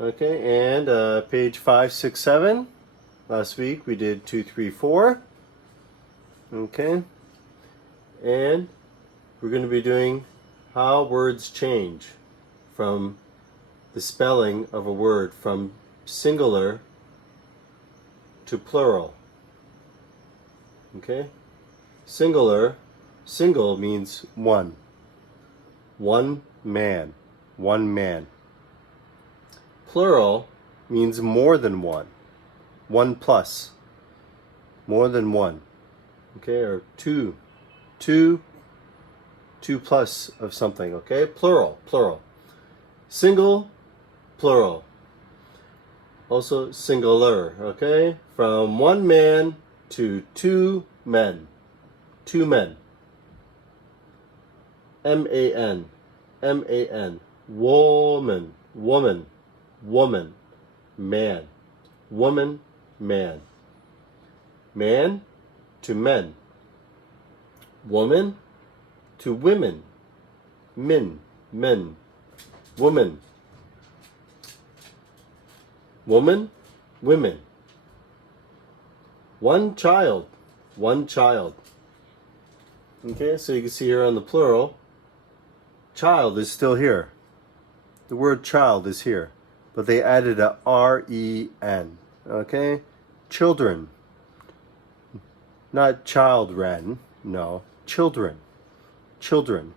Okay, and page 5, 6, 7. Last week we did 2, 3, 4. Okay, and we're going to be doing how words change from the spelling of a word from singular to plural. Okay, singular, single means one. One man, one man. Plural means more than one. One plus, more than one. Okay, or two plus of something. Okay, plural, plural. Single, plural. Also singular. Okay, from one man to two men. Two men. M-A-N. M-A-N. Woman. Woman. Woman. Man. Woman. Man. Man to men. Woman to women. Men. Men. Woman. Woman. Women. One child. One child. Okay, so you can see here on the plural, child is still here. The word child is here, but they added a R-E-N. Okay, children. Not children, no, children. Children.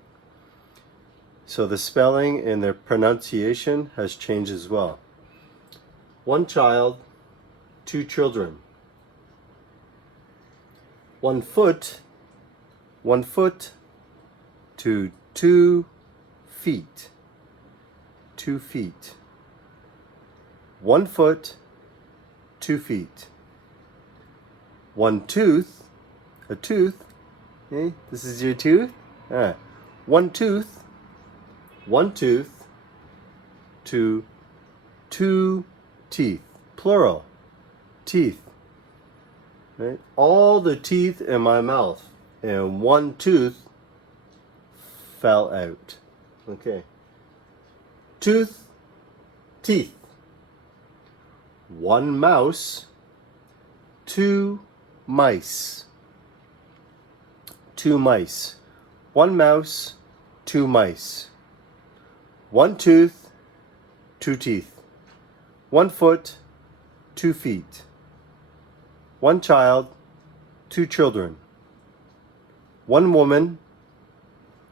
So the spelling and the pronunciation has changed as well. One child, two children. 1 foot. 1 foot to 2 feet. 2 feet. 1 foot, 2 feet. 1 tooth, a tooth. Okay, this is your tooth. 1 tooth. 1 tooth to 2 teeth. Plural. Teeth. Right? All the teeth in my mouth. And 1 tooth fell out. Okay. Tooth, teeth. 1 mouse, 2 mice. 2 mice. 1 mouse, 2 mice. 1 tooth, 2 teeth. 1 foot, 2 feet. 1 child, 2 children. 1 woman,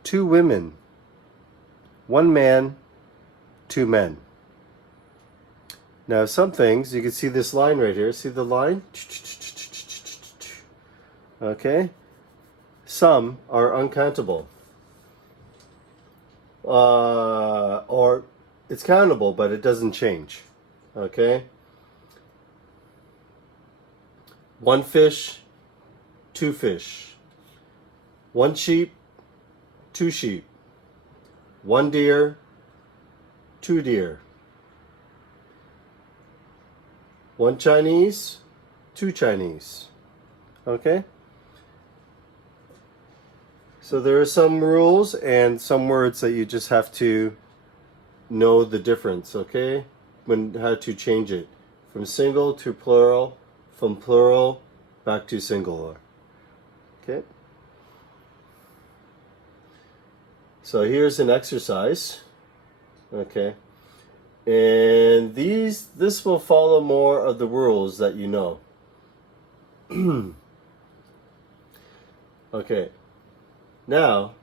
2 women. 1 man, 2 men. Now some things, you can see this line right here. See the line? Okay. Some are uncountable. Or it's countable, but it doesn't change. Okay. 1 fish, 2 fish. 1 sheep, 2 sheep. 1 deer, 2 deer. 1 Chinese, 2 Chinese. Okay? So there are some rules and some words that you just have to know the difference, okay? How to change it. From single to plural, from plural back to singular. Okay? So here's an exercise, okay, and this will follow more of the rules that you know. Okay, now,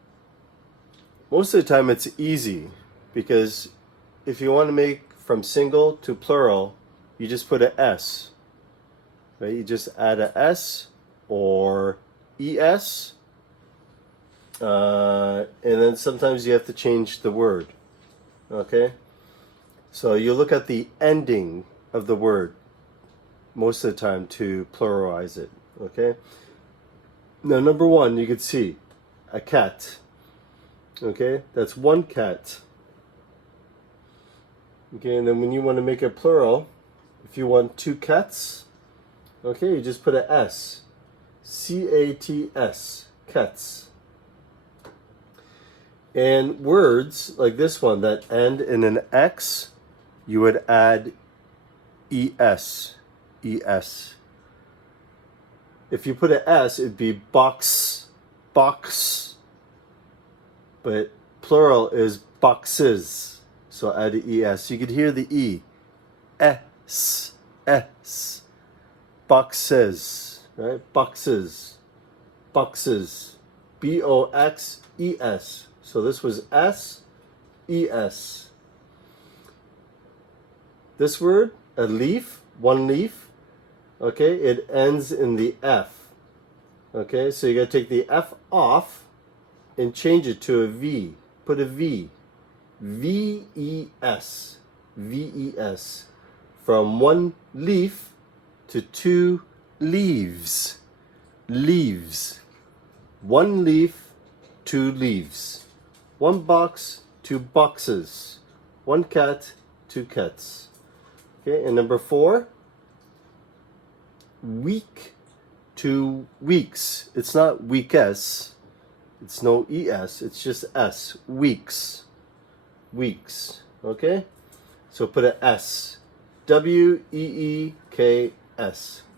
most of the time it's easy, because if you want to make from single to plural, you just put an S, right? You just add a S or ES. And then sometimes you have to change the word. Okay? So you look at the ending of the word most of the time to pluralize it. Okay? Now, number 1, you could see a cat. Okay? That's 1 cat. Okay, and then when you want to make it plural, if you want 2 cats, okay, you just put an S. C-A-T-S. Cats. And words like this one that end in an X you would add es. Es. If you put an S, it'd be box. Box. But plural is boxes. So add the es. You could hear the E. S. S. Boxes. Right? Boxes. Boxes. Boxes. So this was S. Es. This word, a leaf, one leaf, okay, it ends in the F. Okay, so you got to take the F off and change it to a V. Put a V. V-E-S. V-E-S. From one leaf to two leaves. Leaves. One leaf, two leaves. One box, two boxes. One cat, two cats. Okay, and number 4, week to weeks. It's not weekes. It's no es. It's just s. Weeks. Weeks. Okay? So put a s. W-E-E-K-S.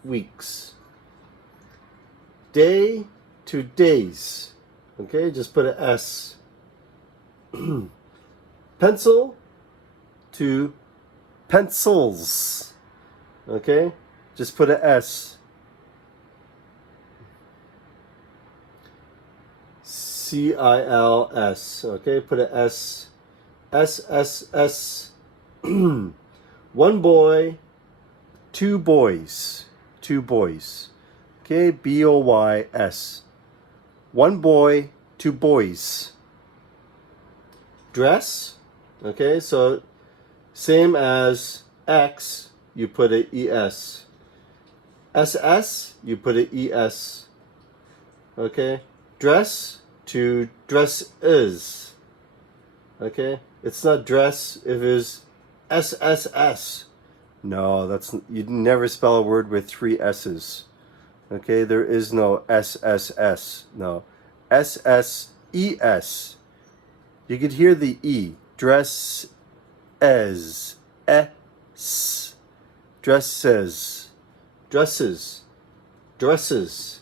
Weeks. Day to days. Okay? Just put a s. Pencil to pencils. Okay? Just put a S. C-I-L-S. Okay? Put a S. S-S-S. One boy, two boys. Two boys. Okay? B-O-Y-S. One boy, two boys. Dress. Okay? So same as X, you put a ES. SS, you put a ES. Okay? Dress to dress is. Okay? It's not dress if it's SSS. No, that's, you'd never spell a word with 3 S's. Okay? There is no SSS. No. SSES. You could hear the E. Dress as. S. Dresses. Dresses. Dresses.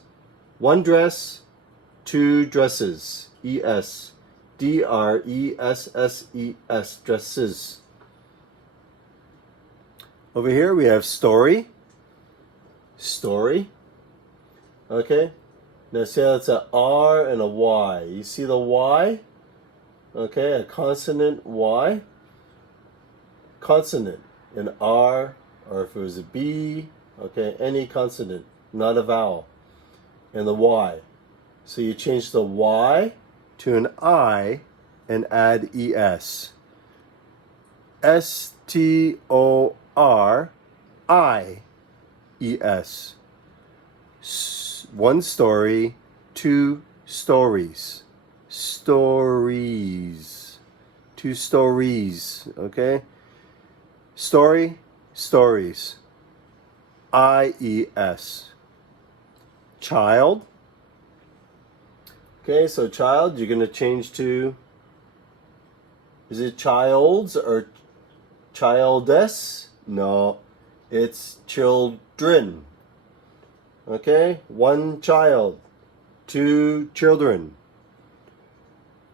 One dress, two dresses. ES. D-R-E-S-S-E-S. Dresses. Over here we have story. Story. Okay. Now see how it's a R and a Y. You see the Y? Okay, a consonant Y. Consonant. An R, or if it was a B, okay, any consonant, not a vowel. And the Y. So you change the Y to an I and add ES. S-T-O-R-I-E-S. One story, two stories. Stories. Two stories, okay? Story, stories. I-E-S. Child. Okay, so child, you're going to change to, is it childs or childess? No, it's children. Okay, one child, two children.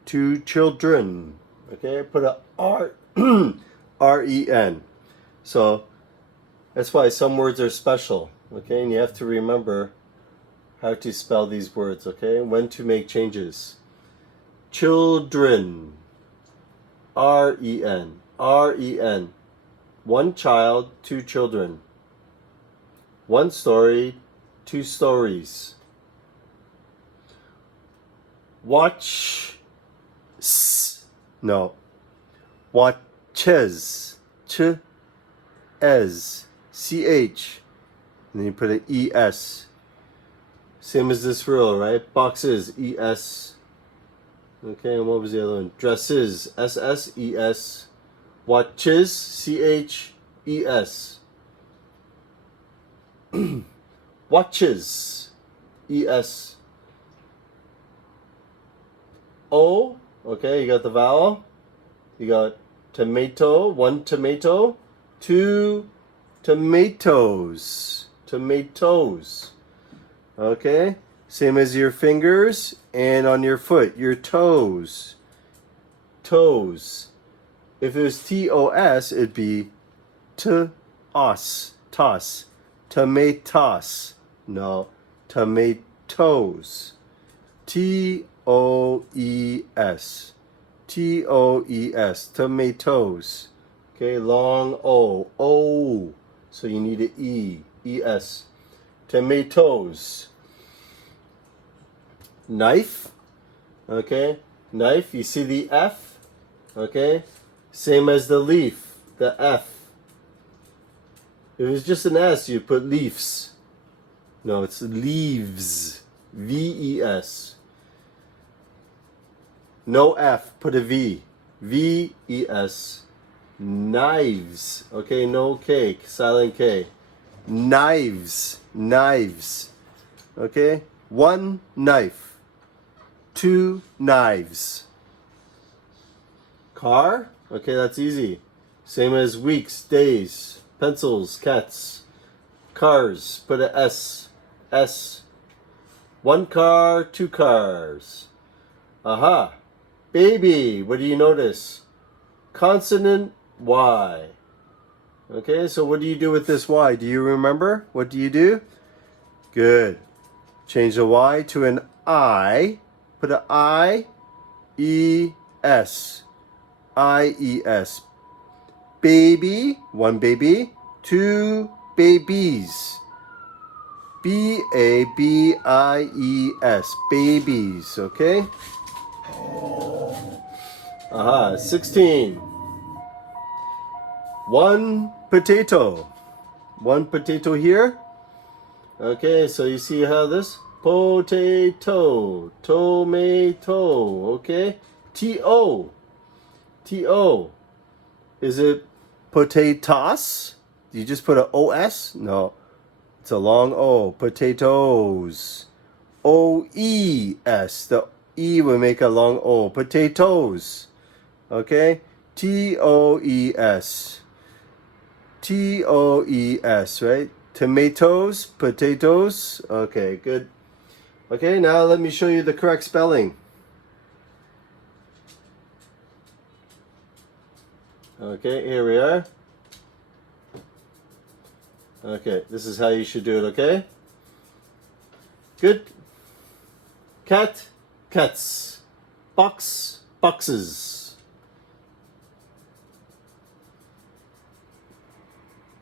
Two children. Okay, put a R, R-E-N. So that's why some words are special, okay? And you have to remember how to spell these words, okay? When to make changes. Children. R-E-N. R-E-N. One child, two children. One story, two stories. Watch. No. Watches. Ch-ez. C-H. And then you put an E-S. Same as this rule, right? Boxes. E-S. Okay, and what was the other one? Dresses. S-S-E-S. Watches. C-H-E-S. Watches. E-S. O. Okay, you got the vowel. You got tomato. One tomato. 2 tomatoes. Tomatoes. Okay? Same as your fingers and on your foot, your toes. Toes. If it was T-O-S, it'd be T-os. Toss. Tomatoes. No. Tomatoes. T-O-E-S. T-O-E-S. Tomatoes. Okay, long O. O. So you need an E. E-S. Tomatoes. Knife. Okay, knife. You see the F? Okay, same as the leaf. The F. If it was just an S, you put leaves. No, it's leaves. V-E-S. No F, put a V. V-E-S. Knives. Okay, no K, silent K. Knives. Knives. Okay, 1 knife. 2 knives. Car. Okay, that's easy. Same as weeks, days, pencils, cats. Cars. Put a S. S. 1 car, 2 cars. Aha. Baby. What do you notice? Consonant Y. Okay, so what do you do with this Y? Do you remember? What do you do? Good. Change the Y to an I. Put an I-E-S. I-E-S. Baby. 1 baby. 2 babies. B-A-B-I-E-S. Babies. Okay? Aha. 16. 1 potato. 1 potato here. Okay, so you see how this? Potato. Tomato. Okay? T-O. T-O. Is it potatoes? Do you just put an O-S? No. It's a long O. Potatoes. O-E-S. The E will make a long O. Potatoes. Okay? T-O-E-S. T-O-E-S, right? Tomatoes, potatoes. Okay, good. Okay, now let me show you the correct spelling. Okay, here we are. Okay, this is how you should do it, okay? Good. Cat, cats. Box, boxes.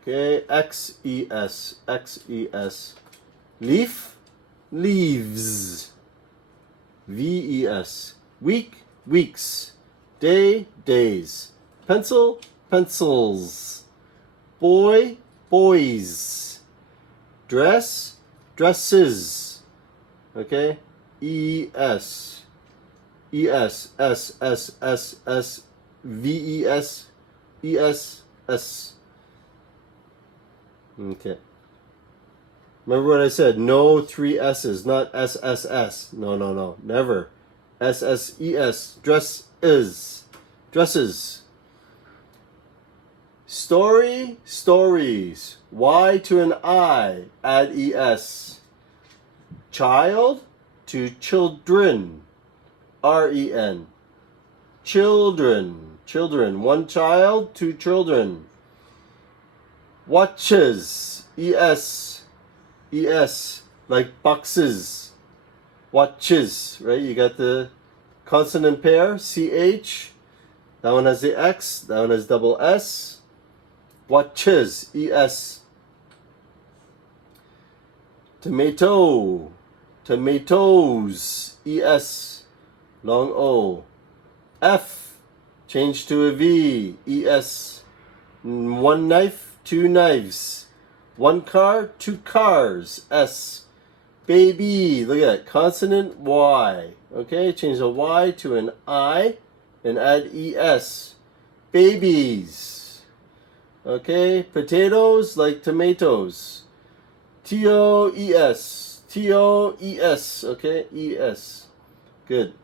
Okay, X-E-S, X-E-S. Leaf, leaves. V-E-S. Week, weeks. Day, days. Pencil, pencils. Boy, boys. Dress, dresses. Okay, E-S. E-S, S, S, S, S, V-E-S, E-S, S. Okay. Remember what I said? No 3 S's, not S-S-S. No, no, no. Never. S-S-E-S. Dress is. Dresses. Story, stories. Y to an I. Add E-S. Child to children. R-E-N. Children. Children. 1 child, 2 children. Watches. E-S. E-S. Like boxes. Watches. Right? You got the consonant pair. C-H. That one has the X. That one has double S. Watches. E-S. Tomato. Tomatoes. E-S. Long O. F. Change to a V. E-S. 1 knife. 2 knives. 1 car, 2 cars. S. Baby. Look at that. Consonant Y. Okay, change the Y to an I and add ES. Babies. Okay, potatoes like tomatoes. T-O-E-S. T-O-E-S. Okay, E-S. Good.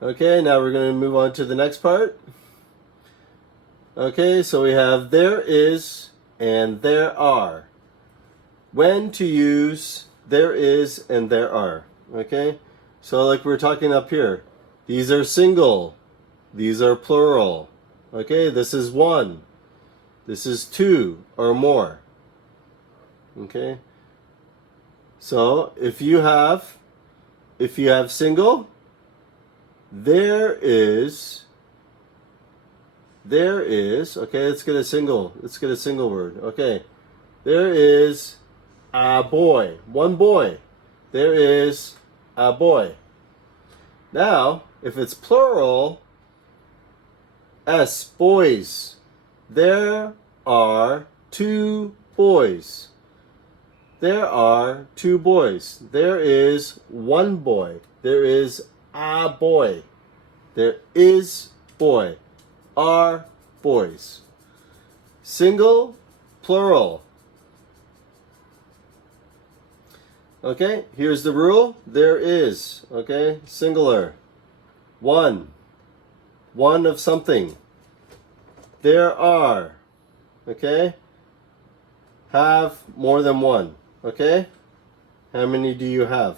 Okay, now we're going to move on to the next part. Okay, so we have there is and there are. When to use there is and there are. Okay, so like we're talking up here, these are single, these are plural. Okay, this is one, this is two or more. Okay, so if you have single, there is, okay, let's get a single word. Okay, there is a boy, one boy. There is a boy. Now, if it's plural, S, boys. There are two boys. There are two boys. There is one boy. There is a boy. There is boy. Are boys. Single, plural. Okay, here's the rule. There is, okay, singular. One. One of something. There are, okay? Have more than one, okay? How many do you have?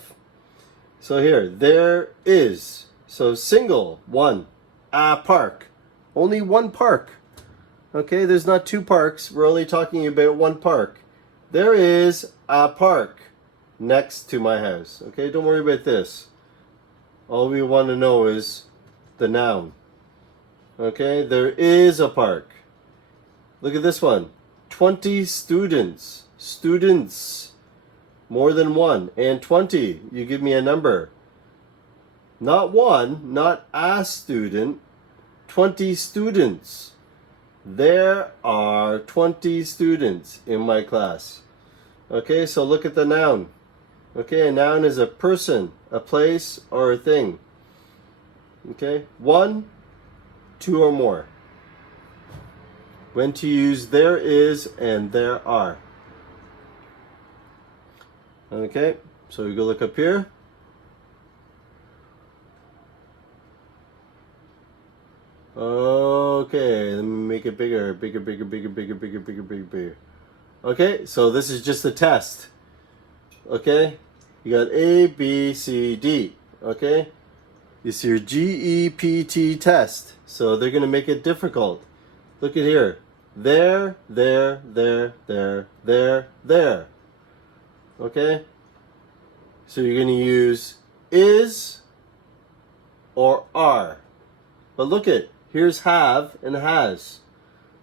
So here, there is. So single, one. A park. Only one park. Okay, there's not two parks. We're only talking about one park. There is a park next to my house. Okay, don't worry about this. All we want to know is the noun. Okay, there is a park. Look at this one. 20 students. Students. More than one. And 20. You give me a number. Not one, not a student. 20 students. There are 20 students in my class. Okay, so look at the noun. Okay, a noun is a person, a place, or a thing. Okay, one, two or more. When to use there is and there are. Okay, so we go look up here. Okay, let me make it bigger. Bigger. Okay, so this is just a test. Okay, you got A, B, C, D. Okay, it's your GEPT test. So they're going to make it difficult. Look at here. There. Okay, so you're going to use is or are. But look at, here's have and has.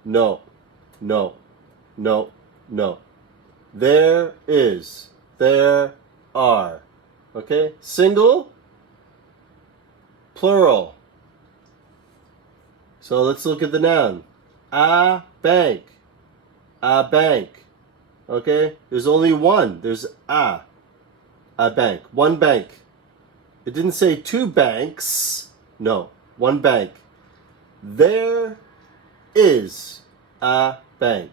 No. There is. There are. Okay? Single, plural. So let's look at the noun. A bank. A bank. Okay? There's only one. There's a bank. One bank. It didn't say two banks. No. One bank. There is a bank.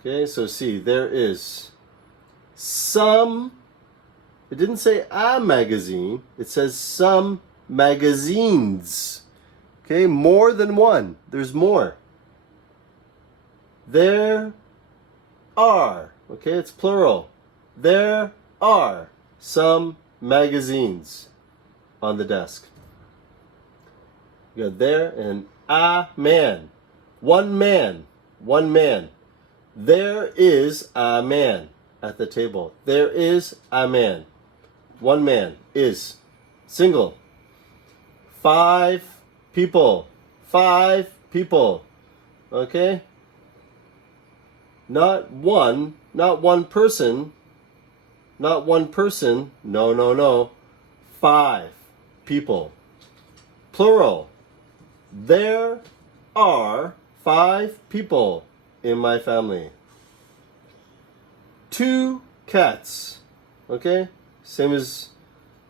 Okay, so see, there is some, it didn't say a magazine, it says some magazines. Okay, more than one, there's more. There are, okay, it's plural. There are some magazines on the desk. You got there and a man. One man. There is a man at the table. There is a man. One man is single. 5 people. 5 people. Okay? Not one person. Not one person. No. 5 people. Plural. There are 5 people in my family. 2 cats. Okay? Same as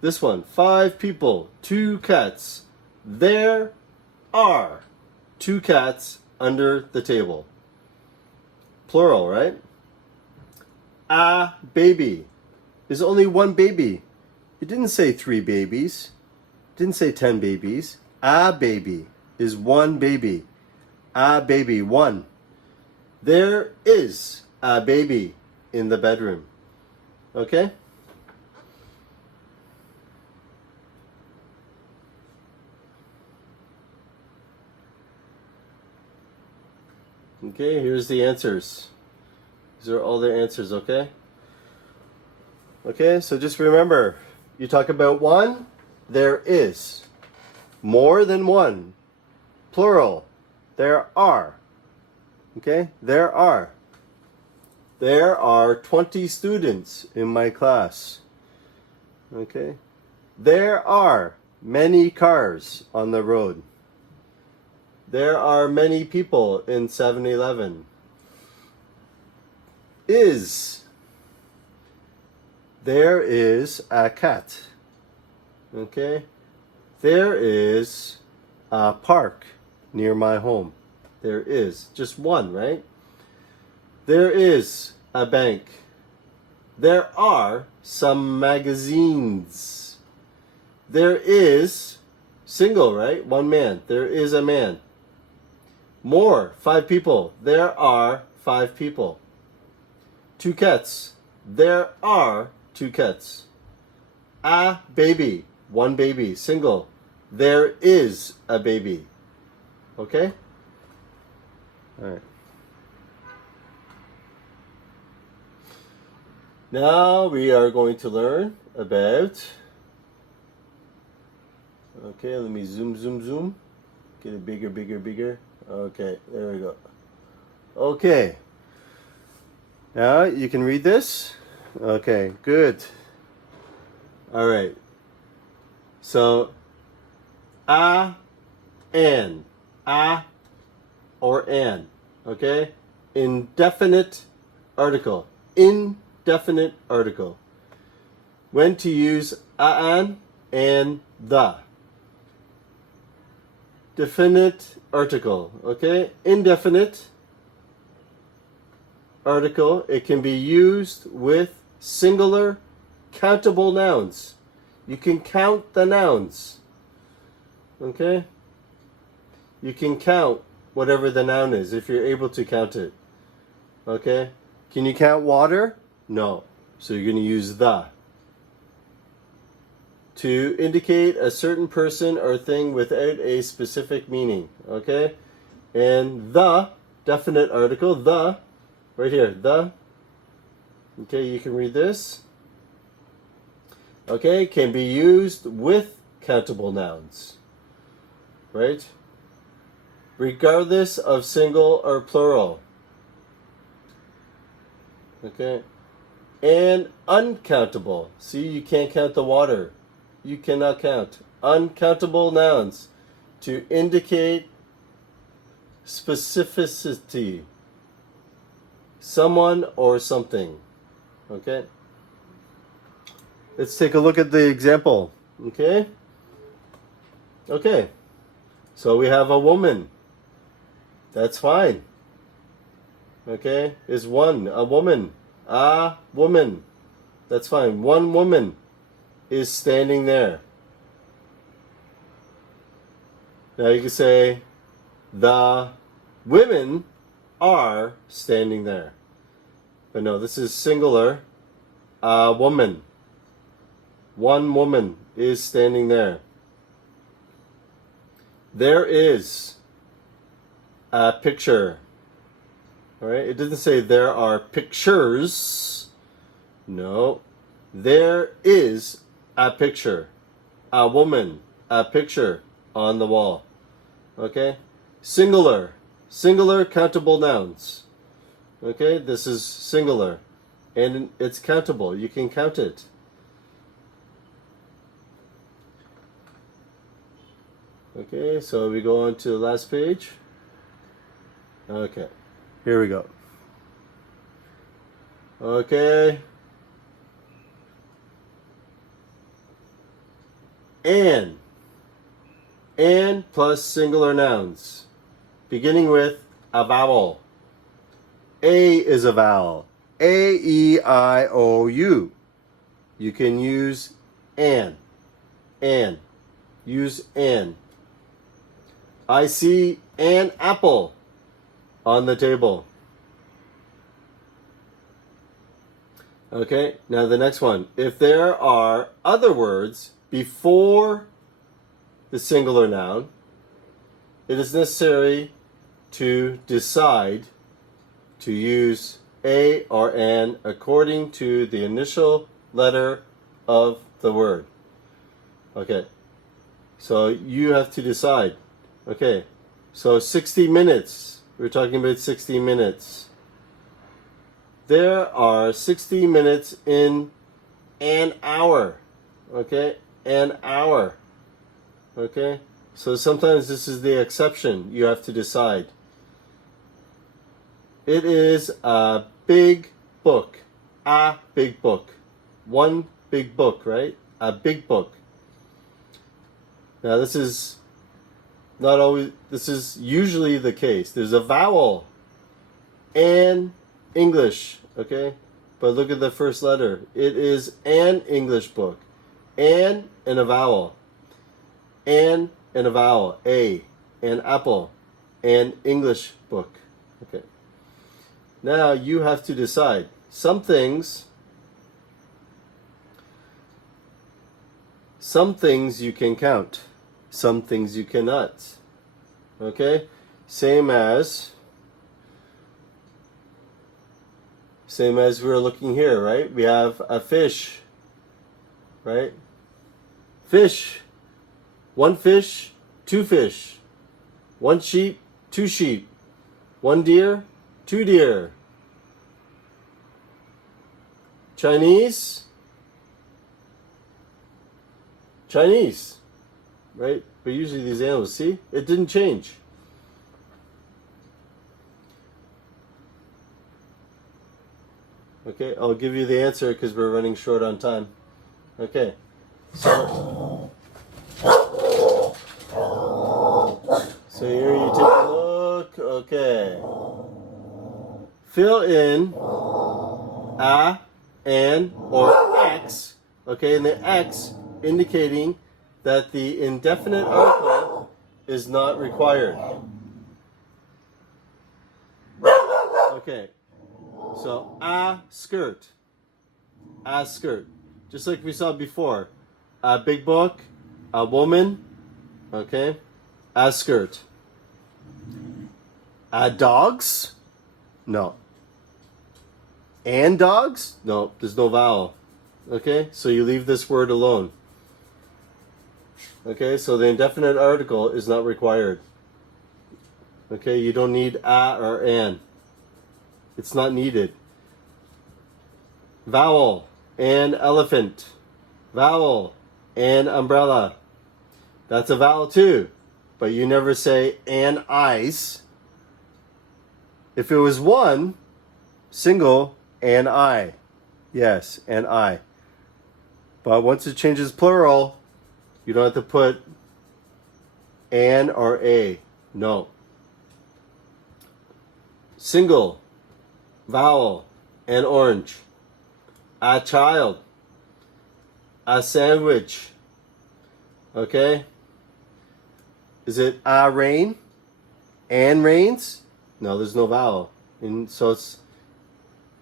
this one. 5 people. 2 cats. There are 2 cats under the table. Plural, right? A baby. There's only one baby. It didn't say 3 babies. Didn't say 10 babies. A baby is one baby. A baby, one. There is a baby in the bedroom. Okay? Okay, here's the answers. These are all the answers, okay? Okay, so just remember, you talk about one, there is. More than one, plural, there are. Okay, there are. There are 20 students in my class. Okay, there are many cars on the road. There are many people in 7-Eleven. Is. There is a cat. Okay? There is a park near my home. There is. Just one, right? There is a bank. There are some magazines. There is, single, right? One man. There is a man. More, 5 people. There are 5 people. 2 cats. There are 2 cats. A baby. One baby. Single. There is a baby. Okay? All right. Now we are going to learn about, okay, let me zoom. Get it bigger. Okay, there we go. Okay. Now you can read this. Okay, good. All right. So, an, or an. Okay? Indefinite article. Indefinite article. When to use an and the. Definite article. Okay? Indefinite article. It can be used with singular countable nouns. You can count the nouns. Okay? You can count whatever the noun is if you're able to count it. Okay? Can you count water? No. So you're going to use the. To indicate a certain person or thing without a specific meaning. Okay? And the, definite article, the, right here, the. Okay, you can read this. Okay, can be used with countable nouns. Right? Regardless of single or plural. Okay? And uncountable. See, you can't count the water. You cannot count. Uncountable nouns to indicate specificity. Someone or something. Okay? Let's take a look at the example. Okay? Okay. So we have a woman. That's fine. Okay? Is one. A woman. A woman. That's fine. One woman is standing there. Now you can say, the women are standing there. But no, this is singular. A woman. One woman is standing there. There is a picture. All right? It doesn't say there are pictures. No. There is a picture. A woman. A picture on the wall. Okay? Singular. Singular countable nouns. Okay? This is singular. And it's countable. You can count it. Okay, so we go on to the last page. Okay, here we go. Okay. And plus singular nouns. Beginning with a vowel. A is a vowel. A, E, I, O, U. You can use an. use an. I see an apple on the table. Okay, now the next one. If there are other words before the singular noun, it is necessary to decide to use a or an according to the initial letter of the word. Okay, so you have to decide. Okay, so 60 minutes. We're talking about 60 minutes. There are 60 minutes in an hour. Okay, an hour. Okay, so sometimes this is the exception. You have to decide. It is a big book. A big book. One big book, right? A big book. Now this is not always, this is usually the case. There's a vowel and English, okay? But look at the first letter. It is an English book. And a vowel. And a vowel. A. An apple. An English book. Okay. Now you have to decide. Some things you can count. Some things you cannot. Okay? Same as we're looking here, right? We have a fish, right? Fish. One fish, two fish. One sheep, two sheep. One deer, two deer. Chinese, right? But usually these animals, see? It didn't change. Okay, I'll give you the answer because we're running short on time. Okay, so here you take a look. Okay, fill in a, an, or x. Okay, and the x indicating that the indefinite article is not required. Okay. So, a skirt. A skirt. Just like we saw before. A big book. A woman. Okay. A skirt. A dogs? No. And dogs? No, there's no vowel. Okay, so you leave this word alone. Okay, so the indefinite article is not required. Okay, you don't need a or an. It's not needed. Vowel, an elephant. Vowel, an umbrella. That's a vowel too. But you never say an ice. If it was one, single, an I. Yes, an I. But once it changes plural, you don't have to put an or a. No. Single, vowel, an orange. A child. A sandwich. Okay? Is it a rain? And rains? No, there's no vowel. And so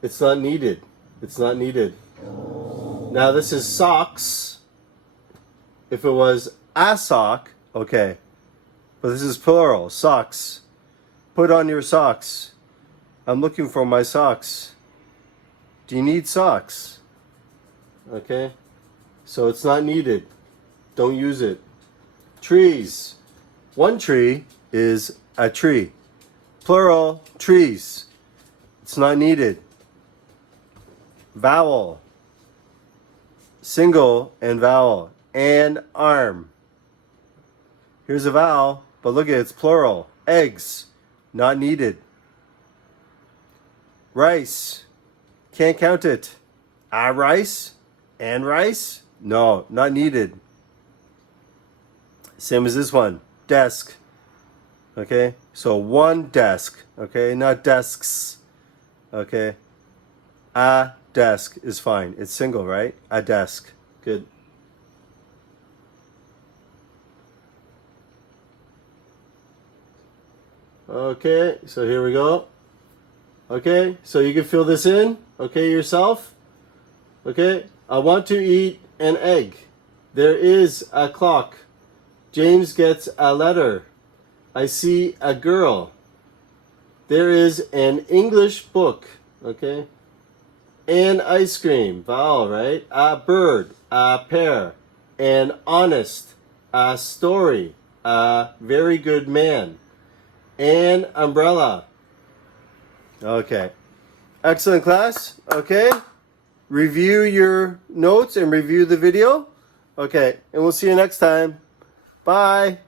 it's not needed. It's not needed. Now this is socks. If it was a sock, okay. But this is plural, socks. Put on your socks. I'm looking for my socks. Do you need socks? Okay. So it's not needed. Don't use it. Trees. One tree is a tree. Plural, trees. It's not needed. Vowel. Single and vowel. An arm. Here's a vowel, but look at it, it's plural. Eggs. Not needed. Rice. Can't count it. A rice? And rice? No, not needed. Same as this one. Desk. Okay, so one desk. Okay, not desks. Okay. A desk is fine. It's single, right? A desk. Good. Okay, so here we go. Okay, so you can fill this in, okay, yourself. Okay, I want to eat an egg. There is a clock. James gets a letter. I see a girl. There is an English book. Okay, and ice cream. Vowel, right? A bird, a pear, an honest, a story, a very good man, an umbrella. Okay. Excellent class. Okay. Review your notes and review the video. Okay. And we'll see you next time. Bye.